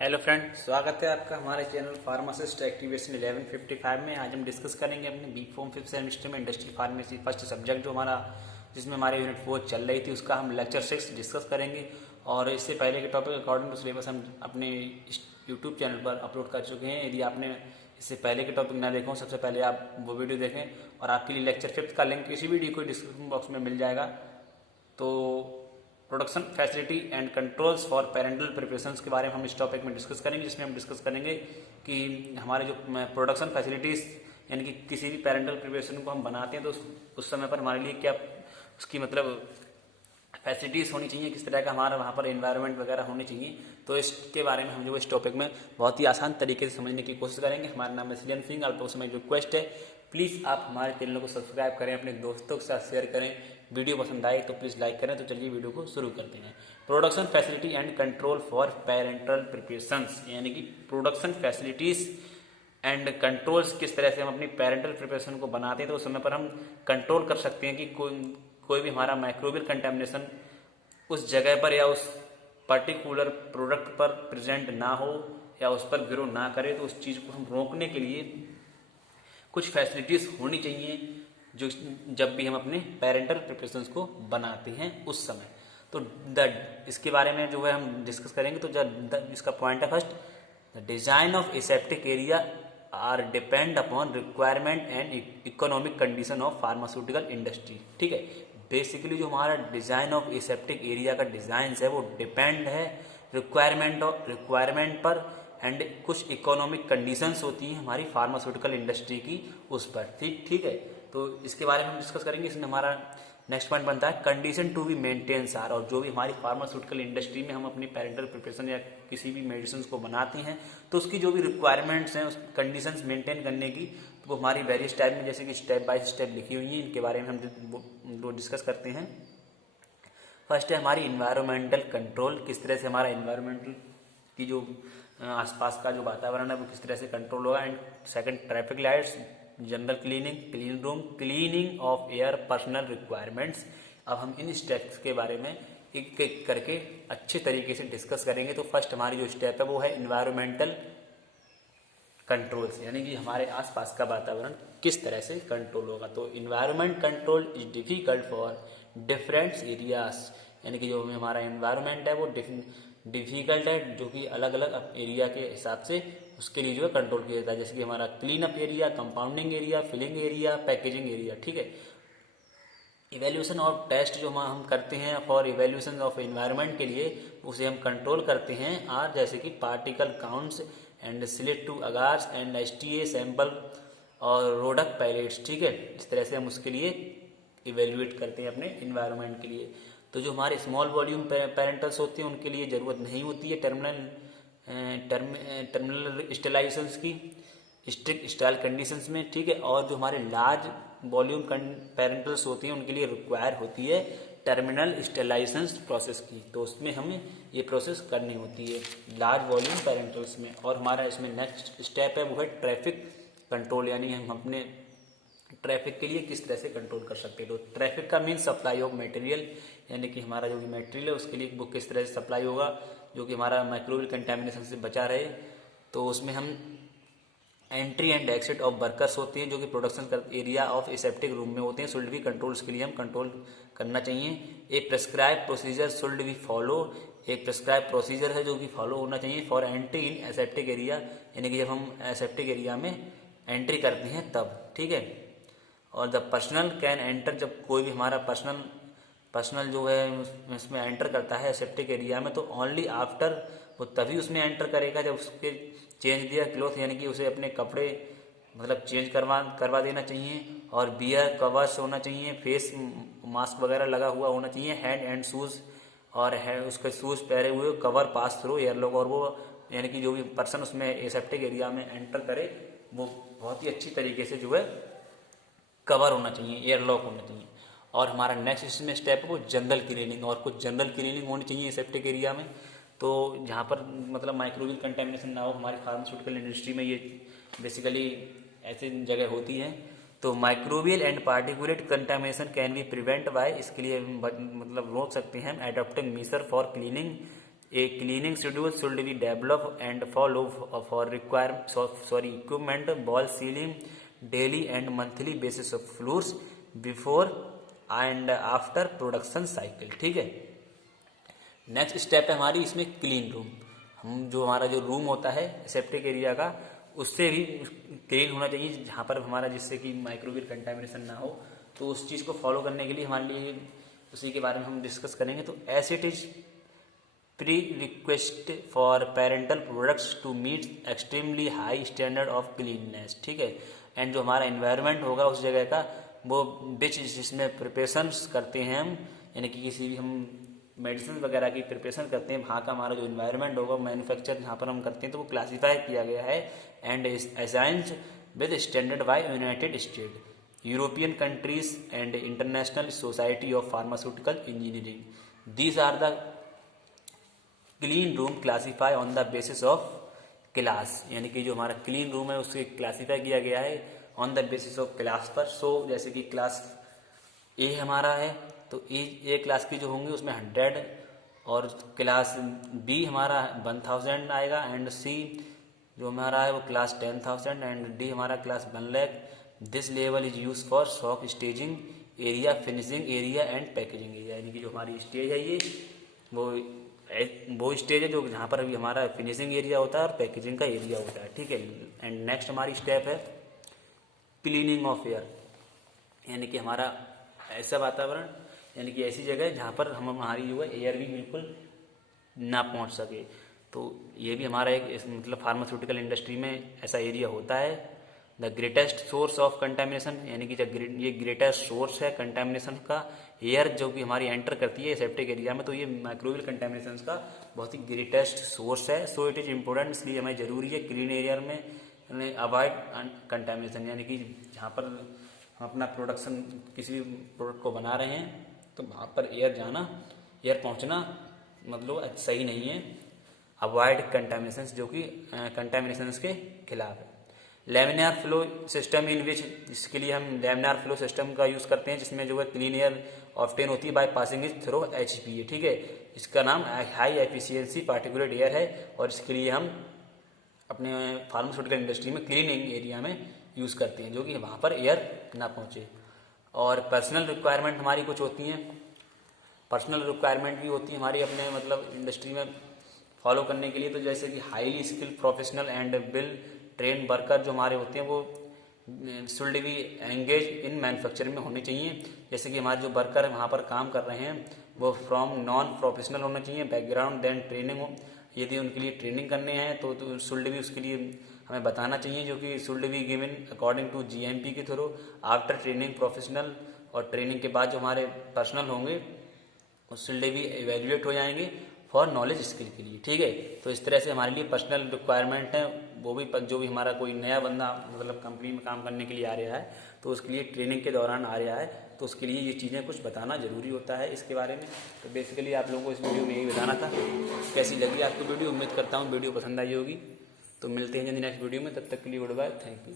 Hello friend, स्वागत है आपका हमारे चैनल फार्मासिस्ट एक्टिवेशन 1155 में। आज हम डिस्कस करेंगे अपने बी फॉर्म 5th सेमेस्टर में इंडस्ट्रियल फार्मेसी फर्स्ट सब्जेक्ट जो हमारा जिसमें हमारे यूनिट 4 चल रही थी उसका हम लेक्चर 6 डिस्कस करेंगे। और इससे पहले के टॉपिक अकॉर्डिंग टू सिलेबस हम अपने यूट्यूब चैनल पर अपलोड कर चुके हैं। यदि आपने इससे पहले के टॉपिक ना देखें सबसे पहले आप वो वीडियो देखें, और आपके लिए लेक्चर 5th का लिंक इसी वीडियो को डिस्क्रिप्शन बॉक्स में मिल जाएगा। तो production facility and controls for parental preparations के बारे में हम इस टॉपिक में डिस्कस करेंगे, जिसमें हम डिस्कस करेंगे कि हमारे जो प्रोडक्शन फैसिलिटीज़ यानी कि किसी भी पेरेंटल प्रिपरेशन को हम बनाते हैं तो उस समय पर हमारे लिए क्या उसकी मतलब फैसिलिटीज़ होनी चाहिए, किस तरह का हमारा वहाँ पर एनवायरनमेंट वगैरह होनी चाहिए। तो इसके बारे में हम जो इस टॉपिक में बहुत ही आसान तरीके से समझने की कोशिश करेंगे। हमारा नाम है सिलियन सिंह। आपको उसमें रिक्वेस्ट है, प्लीज़ आप हमारे चैनल को सब्सक्राइब करें, अपने दोस्तों के साथ शेयर करें। वीडियो पसंद आए तो प्लीज़ लाइक करें। तो चलिए वीडियो को शुरू करते हैं। Production facility and control for parental preparations, यानी कि प्रोडक्शन फैसिलिटीज़ एंड कंट्रोल्स, किस तरह से हम अपनी पेरेंटल प्रिपरेशन को बनाते हैं तो उस समय पर हम कंट्रोल कर सकते हैं कि कोई भी हमारा माइक्रोबियल कंटेमिनेशन उस जगह पर या उस पर्टिकुलर प्रोडक्ट पर प्रेजेंट ना हो या उस पर ग्रो ना करे। तो उस चीज़ को हम रोकने के लिए कुछ फैसिलिटीज़ होनी चाहिए जो जब भी हम अपने पेरेंटल प्रिपरेशंस को बनाते हैं उस समय। तो इसके बारे में जो है हम डिस्कस करेंगे। तो इसका पॉइंट है first, the design of aseptic area are depend upon requirement and economic condition of pharmaceutical industry. ठीक है, बेसिकली जो हमारा डिजाइन ऑफ एसेप्टिक एरिया का डिजाइन है वो डिपेंड है रिक्वायरमेंट पर एंड कुछ इकोनॉमिक कंडीशंस होती हैं हमारी फार्मास्यूटिकल इंडस्ट्री की उस पर। ठीक है, तो इसके बारे में हम डिस्कस करेंगे। इसमें हमारा नेक्स्ट पॉइंट बनता है condition to be maintains are, और जो भी हमारी फार्मास्यूटिकल इंडस्ट्री में हम अपनी पेरेंटल प्रिपरेशन या किसी भी मेडिसिन को बनाते हैं तो उसकी जो भी रिक्वायरमेंट्स हैं उस कंडीशंस मेंटेन करने की, तो वो हमारी वेरियस टाइप में जैसे कि स्टेप बाय स्टेप लिखी हुई है। इनके बारे में हम वो डिस्कस करते हैं। फर्स्ट है हमारी इन्वायरमेंटल कंट्रोल, किस तरह से हमारा इन्वायरमेंटल की जो आसपास का जो वातावरण है वो किस तरह से कंट्रोल होगा। And second, traffic lights, general cleaning, clean room, cleaning of air, personal requirements. अब हम इन स्टेप्स के बारे में एक एक करके अच्छे तरीके से डिस्कस करेंगे। तो फर्स्ट हमारी जो स्टेप है वो है इन्वायरमेंटल कंट्रोल्स, यानी कि हमारे आसपास का वातावरण किस तरह से कंट्रोल होगा। तो environment control is difficult for different areas, यानी कि जो हमारा इन्वायरमेंट है वो डिफिकल्ट है, जो कि अलग अलग एरिया के हिसाब से उसके लिए जो है कंट्रोल किया जाता है। जैसे कि हमारा clean up area, compounding area, filling area, packaging area. ठीक है, इवेल्यूशन और टेस्ट जो हम करते हैं फॉर इवेल्यूशन ऑफ एनवायरनमेंट के लिए उसे हम कंट्रोल करते हैं आर, जैसे कि particle counts and select two agars and STA sample और रोडक पैलेट्स। ठीक है, इस तरह से हम उसके लिए इवेल्युएट करते हैं अपने इन्वायरमेंट के लिए। तो जो हमारे स्मॉल वॉल्यूम पेरेंटल्स होते हैं उनके लिए ज़रूरत नहीं होती है टर्मिनल स्टेलाइजेशंस की स्ट्रिक्ट स्टाइल कंडीशंस में। ठीक है, और जो हमारे लार्ज वॉल्यूम पेरेंटल्स होती हैं उनके लिए रिक्वायर होती है टर्मिनल स्टेलाइजेशंस प्रोसेस की। तो उसमें हमें ये प्रोसेस करनी होती है लार्ज वॉल्यूम पेरेंटल्स में। और हमारा इसमें नेक्स्ट स्टेप है वो है ट्रैफिक कंट्रोल, यानी हम अपने ट्रैफिक के लिए किस तरह से कंट्रोल कर सकते हैं। तो ट्रैफिक का मीन सप्लाई ऑफ मटेरियल, यानी कि हमारा जो भी मटेरियल है उसके लिए वो किस तरह से सप्लाई होगा जो कि हमारा माइक्रोबियल कंटेमिनेशन से बचा रहे। तो उसमें हम entry and exit of workers होते हैं जो कि production area of aseptic room में होते हैं, शुड बी कंट्रोल्स के लिए हम कंट्रोल करना चाहिए। एक prescribe procedure should be follow, एक प्रेस्क्राइब प्रोसीजर है जो कि फॉलो होना चाहिए for entry in aseptic area, यानी कि जब हम एसेप्टिक एरिया में एंट्री करते हैं तब। ठीक है, और द पर्सनल कैन एंटर, जब कोई भी हमारा पर्सनल जो है उसमें एंटर करता है एसेप्टिक एरिया में तो ओनली आफ्टर, वो तभी उसमें एंटर करेगा जब उसके चेंज दिया क्लोथ, यानी कि उसे अपने कपड़े मतलब चेंज करवा देना चाहिए। और बियर कवर्स होना चाहिए, फेस मास्क वगैरह लगा हुआ होना चाहिए, हैंड एंड शूज़ और उसके शूज़ पहने हुए, कवर पास थ्रू एयरलॉक, और वो यानी कि जो भी पर्सन उसमें एसेप्टिक एरिया में एंटर करे वो बहुत ही अच्छी तरीके से जो है कवर होना चाहिए, एयरलॉक होना चाहिए। और हमारा नेक्स्ट इसमें स्टेप है वो जनरल क्लीनिंग, और कुछ जनरल क्लीनिंग होनी चाहिए एसेप्टिक एरिया में। तो जहाँ पर मतलब माइक्रोबियल कंटेमिनेशन ना हो, हमारी फार्मास्यूटिकल इंडस्ट्री में ये बेसिकली ऐसी जगह होती है। तो microbial and particulate contamination can be prevent by, इसके लिए मतलब रोक सकते हैं adopting measure for cleaning a cleaning schedule should be develop and follow for equipment wall ceiling daily and monthly basis of floors before and after production cycle. ठीक है, next step है हमारी इसमें क्लीन रूम। हम जो हमारा जो room होता है सेप्टिक एरिया का, उससे भी क्लीन होना चाहिए जहाँ पर हमारा, जिससे कि माइक्रोबियल कंटामिनेशन ना हो। तो उस चीज़ को फॉलो करने के लिए हमारे लिए उसी के बारे में हम डिस्कस करेंगे। तो as it is prerequisite for parenteral products to meet extremely high standard of cleanness. ठीक है, एंड जो हमारा एनवायरनमेंट होगा उस जगह का, वो बिच जिसमें प्रिपरेशंस करते हैं हम, यानी कि किसी भी हम मेडिसिन वगैरह की प्रिपरेशन करते हैं, वहाँ का हमारा जो इन्वायरमेंट होगा, मैन्युफैक्चर जहाँ पर हम करते हैं, तो वो क्लासीफाई किया गया है and assigned with standard by United State, European countries and International Society of Pharmaceutical Engineering. These are the clean room classify on the basis of class, यानी कि जो हमारा क्लीन रूम है उसके क्लासीफाई किया गया है on the basis of class पर। सो जैसे कि क्लास ए हमारा है, तो ए क्लास की जो होंगे उसमें 100, और क्लास बी हमारा 1000 आएगा, एंड सी जो हमारा है वो क्लास 10,000, एंड डी हमारा class 1 lakh. This level is use for shop staging area, finishing area and packaging area, यानी कि जो हमारी स्टेज है ये वो स्टेज है जो जहाँ पर अभी हमारा फिनिशिंग एरिया होता है और पैकेजिंग का एरिया होता है। ठीक है, एंड नेक्स्ट हमारी स्टेप है क्लीनिंग ऑफ एयर, यानी कि हमारा ऐसा वातावरण, यानी कि ऐसी जगह जहाँ पर हमारी जो है एयर भी बिल्कुल ना पहुँच सके। तो ये भी हमारा एक मतलब फार्मास्यूटिकल इंडस्ट्री में ऐसा एरिया होता है। The greatest source of contamination, यानी कि ये ग्रेटेस्ट सोर्स है कंटामिनेशन का, एयर जो कि हमारी एंटर करती है सेप्टिक एरिया में, तो ये माइक्रोबियल कंटामिनेशन का बहुत ही ग्रेटेस्ट सोर्स है। सो इट इज़ इम्पोर्टेंट, इसलिए हमें ज़रूरी है क्लीन एरिया में अवॉइड कंटामिनेशन, यानी कि जहाँ पर हम अपना प्रोडक्शन किसी भी प्रोडक्ट को बना रहे हैं तो वहाँ पर एयर जाना, एयर पहुँचना मतलब सही नहीं है। अवॉइड कंटामिनेशन, जो कि कंटामिनेशन के खिलाफ है। लैमिनार फ्लो सिस्टम इन विच, इसके लिए हम लैमिनार फ्लो सिस्टम का यूज़ करते हैं, जिसमें जो है क्लीन एयर ऑब्टेन होती है by passing is through HEPA। ठीक है, इसका नाम हाई एफिशिएंसी पार्टिकुलेट एयर है, और इसके लिए हम अपने फार्मास्यूटिकल इंडस्ट्री में क्लीनिंग एरिया में यूज़ करते हैं, जो कि वहाँ पर एयर ना पहुँचे। और पर्सनल रिक्वायरमेंट हमारी कुछ होती हैं, पर्सनल रिक्वायरमेंट भी होती है हमारी अपने मतलब इंडस्ट्री में फॉलो करने के लिए। तो जैसे कि highly skilled professional and well train worker जो हमारे होते हैं वो should be engage in manufacturing में होने चाहिए। जैसे कि हमारे जो वर्कर वहाँ पर काम कर रहे हैं वो फ्रॉम नॉन प्रोफेशनल होना चाहिए बैकग्राउंड, देन ट्रेनिंग हो, यदि उनके लिए ट्रेनिंग करने हैं तो शुड भी उसके लिए हमें बताना चाहिए, जो कि should be given according to GMP के थ्रू आफ्टर ट्रेनिंग प्रोफेशनल। और ट्रेनिंग के बाद जो हमारे पर्सनल होंगे वो शुड भी एवेल्युएट हो जाएंगे फॉर नॉलेज स्किल के लिए। ठीक है, तो इस तरह से हमारे लिए पर्सनल रिक्वायरमेंट है, वो भी जो भी हमारा कोई नया बंदा मतलब कंपनी में काम करने के लिए आ रहा है तो उसके लिए ट्रेनिंग के दौरान आ रहा है, तो उसके लिए ये चीज़ें कुछ बताना ज़रूरी होता है इसके बारे में। तो बेसिकली आप लोगों को इस वीडियो में यही बताना था। कैसी लगी आपको वीडियो, उम्मीद करता हूँ वीडियो पसंद आई होगी। तो मिलते हैं जल्दी नेक्स्ट वीडियो में, तब तक के लिए गुड बाय, थैंक यू।